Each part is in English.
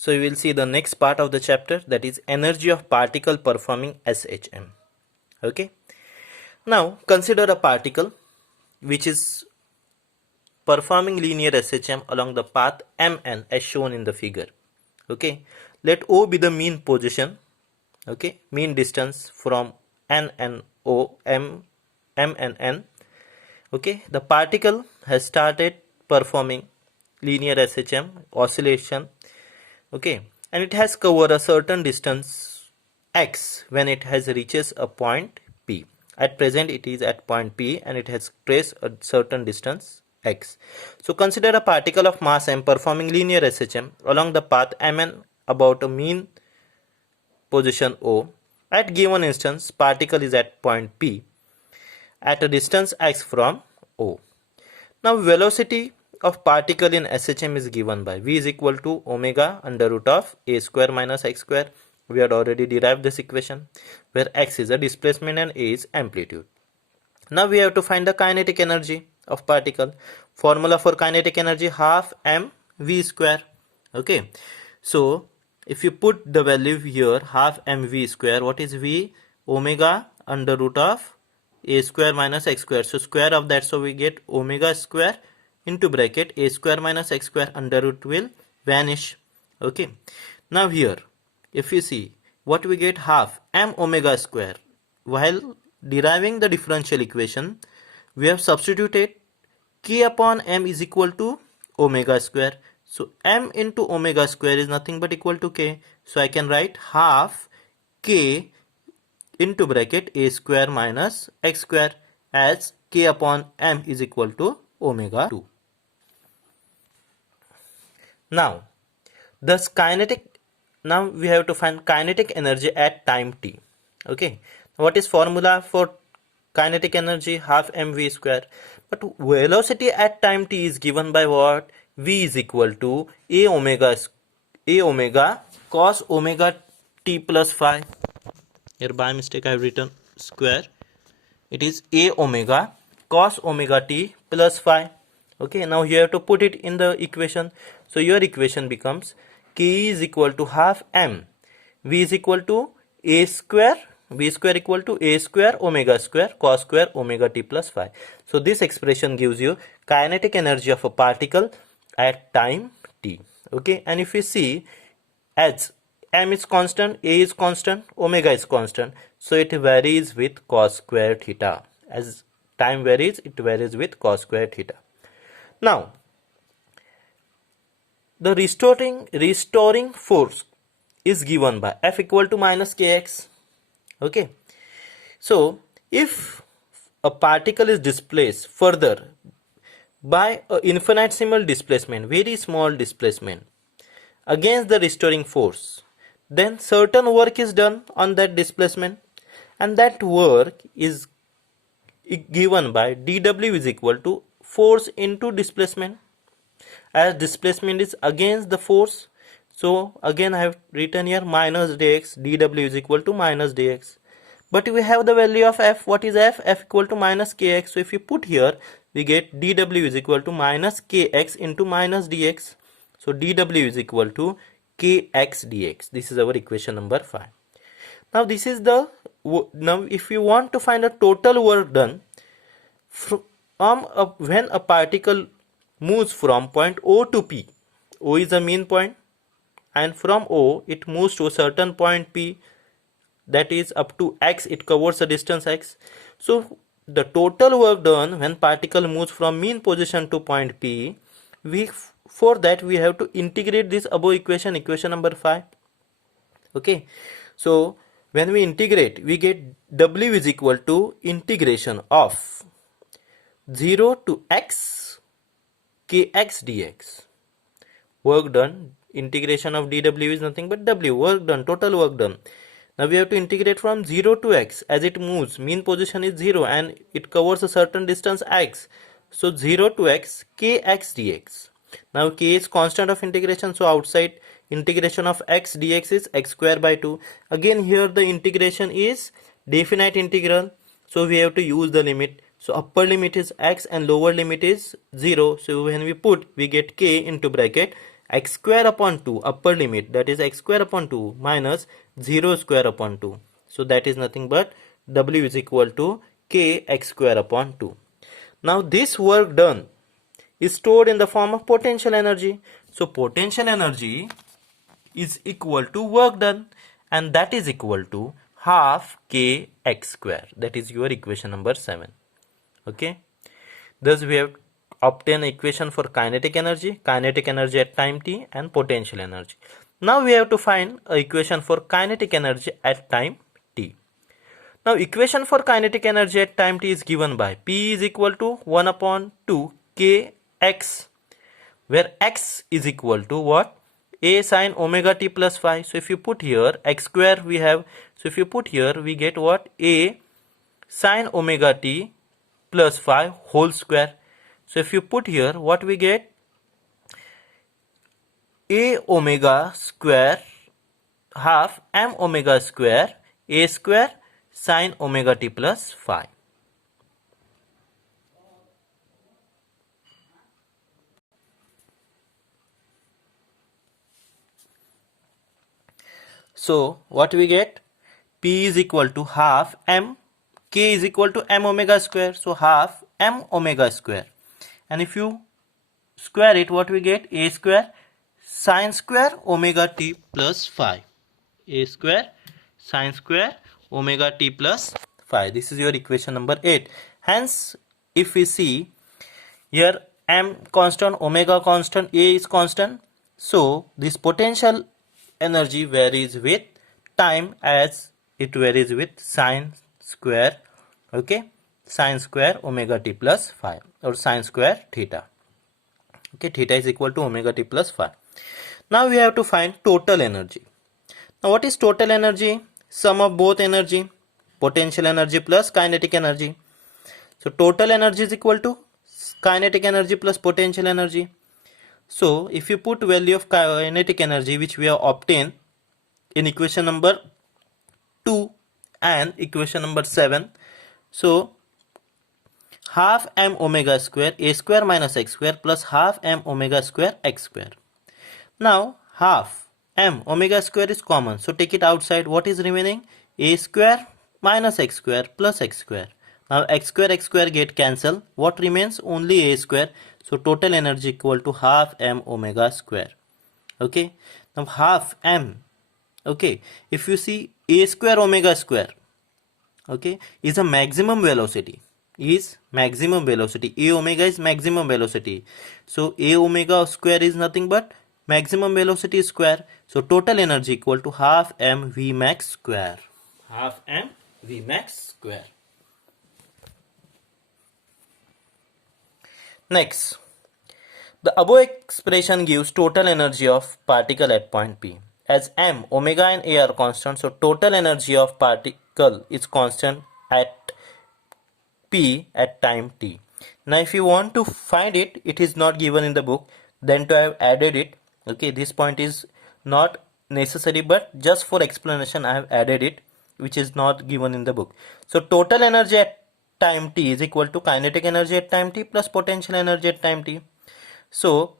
So we will see the next part of the chapter, that is energy of particle performing SHM. Okay. Now consider a particle which is performing linear SHM along the path Mn as shown in the figure. Okay. Let O be the mean position. Okay. Mean distance from N and O, M and N. Okay. The particle has started performing linear SHM oscillation. Okay, and it has covered a certain distance x when it has reaches a point P. At present it is at point P and it has traced a certain distance x. So consider a particle of mass m performing linear SHM along the path Mn about a mean position O. At given instance, particle is at point P at a distance x from O. Now velocity of particle in SHM is given by V is equal to omega under root of a square minus x square. We had already derived this equation where x is a displacement and a is amplitude. Now we have to find the kinetic energy of particle. Formula for kinetic energy, half m v square. Okay, so if you put the value here, half m v square, what is v? Omega under root of a square minus x square. So square of that, so we get omega square into bracket a square minus x square, under root will vanish. Okay, now here if you see what we get, half m omega square. While deriving the differential equation, we have substituted k upon m is equal to omega square. So m into omega square is nothing but equal to k. So I can write half k into bracket a square minus x square as k upon m is equal to omega 2. Now we have to find kinetic energy at time t. Okay, what is formula for kinetic energy? Half mv square. But velocity at time t is given by what? V is equal to a omega cos omega t plus phi. Here by mistake I have written square. It is a omega cos omega t plus phi. Okay, now you have to put it in the equation. So your equation becomes k is equal to half m, v is equal to a square, v square equal to a square omega square cos square omega t plus phi. So this expression gives you kinetic energy of a particle at time t. Okay, and if you see, as m is constant, a is constant, omega is constant, so it varies with cos square theta. As time varies, it varies with cos square theta. Now the restoring force is given by F equal to minus kx. Okay, so if a particle is displaced further by an infinitesimal displacement, very small displacement, against the restoring force, then certain work is done on that displacement, and that work is given by dw is equal to force into displacement. As displacement is against the force, so again I have written here minus dx, dw is equal to minus dx. But we have the value of f. What is f? F equal to minus kx. So if you put here, we get dw is equal to minus kx into minus dx. So dw is equal to kx dx. This is our equation number 5. Now this is the, now if you want to find a total work done when a particle moves from point O to P. O is the mean point, and from O it moves to a certain point P, that is up to x, it covers the distance x. So the total work done when particle moves from mean position to point P, for that we have to integrate this above equation, equation number 5. Okay, so when we integrate, we get w is equal to integration of 0 to x kx dx. Work done, integration of dw is nothing but w, work done, total work done. Now we have to integrate from 0 to x. As it moves, mean position is 0 and it covers a certain distance x. So 0 to x kx dx. Now k is constant of integration, so outside integration of x dx is x square by 2. Again here the integration is definite integral, so we have to use the limit. So upper limit is x and lower limit is 0. So when we put, we get k into bracket x square upon 2 upper limit, that is x square upon 2 minus 0 square upon 2. So that is nothing but W is equal to k x square upon 2. Now this work done is stored in the form of potential energy. So potential energy is equal to work done, and that is equal to half k x square. That is your equation number 7. Okay. Thus we have obtained equation for kinetic energy at time t, and potential energy. Now we have to find a equation for kinetic energy at time t. Now equation for kinetic energy at time t is given by P is equal to 1 upon 2 kx, where x is equal to what? A sine omega t plus phi. So if you put here x square we have, so if you put here we get what? A sine omega t plus phi whole square. So if you put here what we get? A omega square half m omega square a square sine omega t plus phi. So what we get? P is equal to half m, k is equal to m omega square, so half m omega square, and if you square it, what we get? A square sine square omega t plus phi. A square sine square omega t plus phi. This is your equation number 8. Hence, if we see here, m constant, omega constant, a is constant, so this potential energy varies with time as it varies with sine square, okay, sine square omega t plus phi, or sine square theta. Okay, theta is equal to omega t plus phi. Now we have to find total energy. Now what is total energy? Sum of both energy, potential energy plus kinetic energy. So total energy is equal to kinetic energy plus potential energy. So if you put value of kinetic energy which we have obtained in equation number 2 and equation number 7, so half m omega square a square minus x square plus half m omega square x square. Now half m omega square is common, so take it outside. What is remaining? A square minus x square plus x square. Now x square get cancelled. What remains? Only a square. So total energy equal to half m omega square. Okay. Now half m. Okay. If you see a square omega square, okay, is a maximum velocity. Is maximum velocity. A omega is maximum velocity. So a omega square is nothing but maximum velocity square. So total energy equal to half m v max square. Half m v max square. Next, the above expression gives total energy of particle at point P. As m, omega and a are constant, so total energy of particle is constant at P at time t. Now if you want to find it, it is not given in the book, then to have added it. Okay, this point is not necessary, but just for explanation I have added it, which is not given in the book. So total energy at time t is equal to kinetic energy at time t plus potential energy at time t. So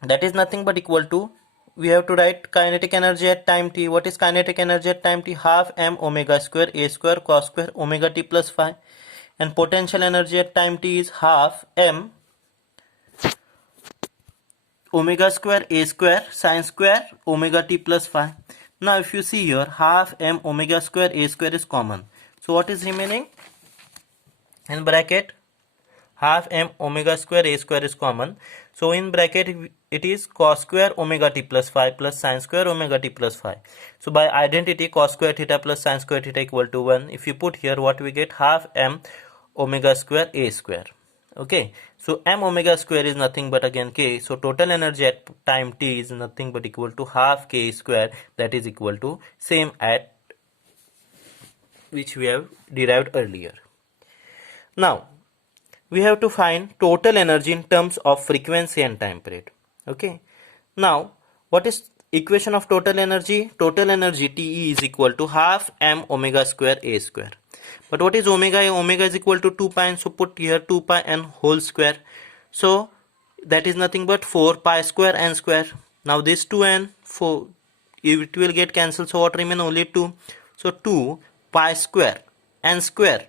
that is nothing but equal to, we have to write kinetic energy at time t. What is kinetic energy at time t? Half m omega square a square cos square omega t plus phi, and potential energy at time t is half m omega square a square sine square omega t plus phi. Now if you see here, half m omega square a square is common, so what is remaining in bracket? Half m omega square a square is common, so in bracket it is cos square omega t plus phi plus sine square omega t plus phi. So by identity, cos square theta plus sine square theta equal to 1. If you put here, what we get? Half m omega square a square. Okay, so m omega square is nothing but again k, so total energy at time t is nothing but equal to half k square, that is equal to same at which we have derived earlier. Now we have to find total energy in terms of frequency and time period. Okay, now what is equation of total energy? Total energy Te is equal to half m omega square a square. But what is omega? Omega is equal to 2 pi, so put here 2 pi n whole square. So that is nothing but 4 pi square n square. Now this 2 and 4, it will get cancelled, so what remain? Only 2. So 2 pi square n square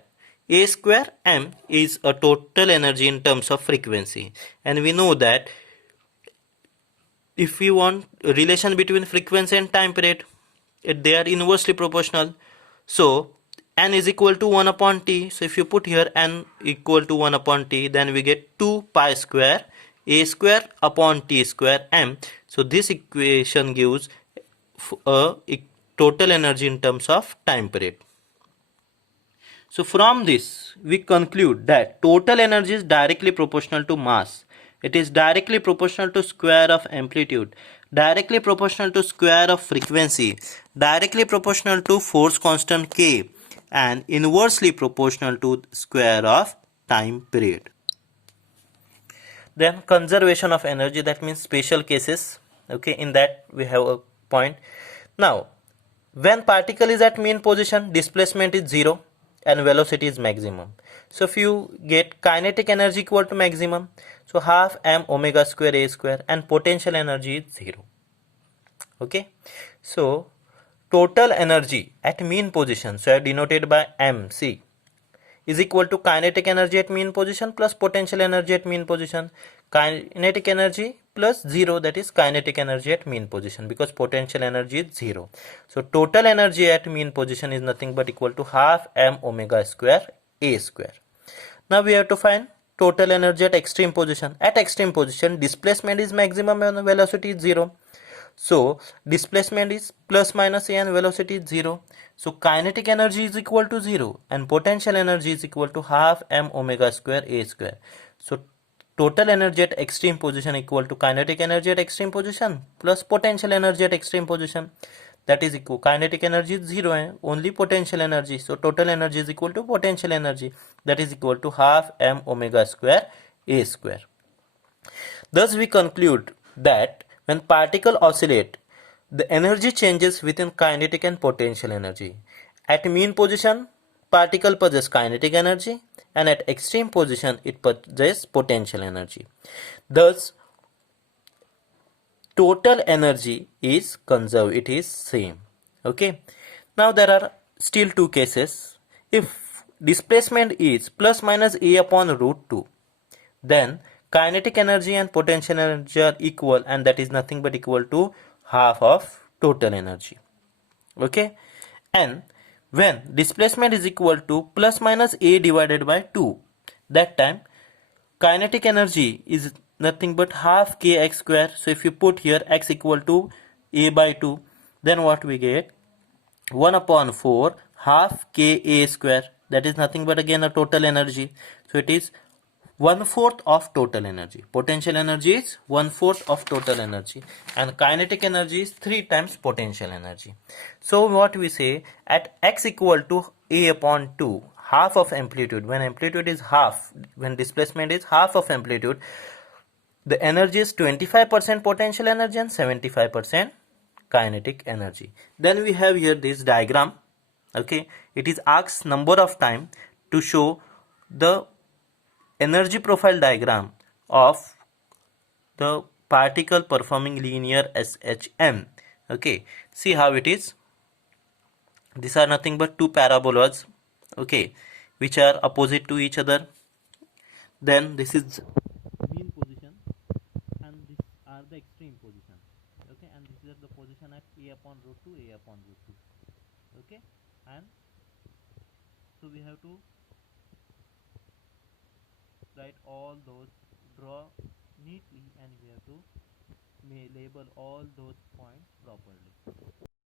a square m is a total energy in terms of frequency, and we know that if we want a relation between frequency and time period, they are inversely proportional. So n is equal to 1 upon t. So if you put here n equal to 1 upon t, then we get 2 pi square a square upon t square m. So this equation gives a total energy in terms of time period. So from this we conclude that total energy is directly proportional to mass. It is directly proportional to square of amplitude, directly proportional to square of frequency, directly proportional to force constant K, and inversely proportional to square of time period. Then conservation of energy, that means special cases. Okay, in that we have a point. Now when particle is at mean position, displacement is 0 and velocity is maximum. So if you get kinetic energy equal to maximum, so half m omega square a square, and potential energy is 0. Okay, so total energy at mean position, so denoted by mc, is equal to kinetic energy at mean position plus potential energy at mean position. Kinetic energy plus 0, that is kinetic energy at mean position, because potential energy is 0. So total energy at mean position is nothing but equal to half m omega square a square. Now we have to find total energy at extreme position. At extreme position, displacement is maximum and velocity is 0. So displacement is plus minus a and velocity is 0. So kinetic energy is equal to 0 and potential energy is equal to half m omega square a square. So total energy at extreme position equal to kinetic energy at extreme position plus potential energy at extreme position. That is equal, kinetic energy is 0, only potential energy. So total energy is equal to potential energy, that is equal to half m omega square a square. Thus we conclude that when particles oscillate, the energy changes within kinetic and potential energy. At mean position, particle possess kinetic energy, and at extreme position it possesses potential energy. Thus total energy is conserved, it is same. Okay, now there are still two cases. If displacement is plus minus a upon root 2, then kinetic energy and potential energy are equal, and that is nothing but equal to half of total energy. Okay, and when displacement is equal to plus minus a divided by 2, that time kinetic energy is nothing but half kx square. So if you put here x equal to a by 2, then what we get? 1 upon 4 half ka square, that is nothing but again a total energy. So it is 1/4 of total energy. Potential energy is 1/4 of total energy, and kinetic energy is 3 times potential energy. So what we say, at x equal to a upon 2, half of amplitude, when amplitude is half, when displacement is half of amplitude, the energy is 25% potential energy and 75% kinetic energy. Then we have here this diagram. Okay, it is asks number of time to show the energy profile diagram of the particle performing linear SHM. Okay, see how it is. These are nothing but two parabolas, okay, which are opposite to each other. Then this is mean position, and these are the extreme position. Okay, and this is the position at a upon root 2, a upon root 2. Okay, and so we have to write all those, draw neatly, and we have to label all those points properly.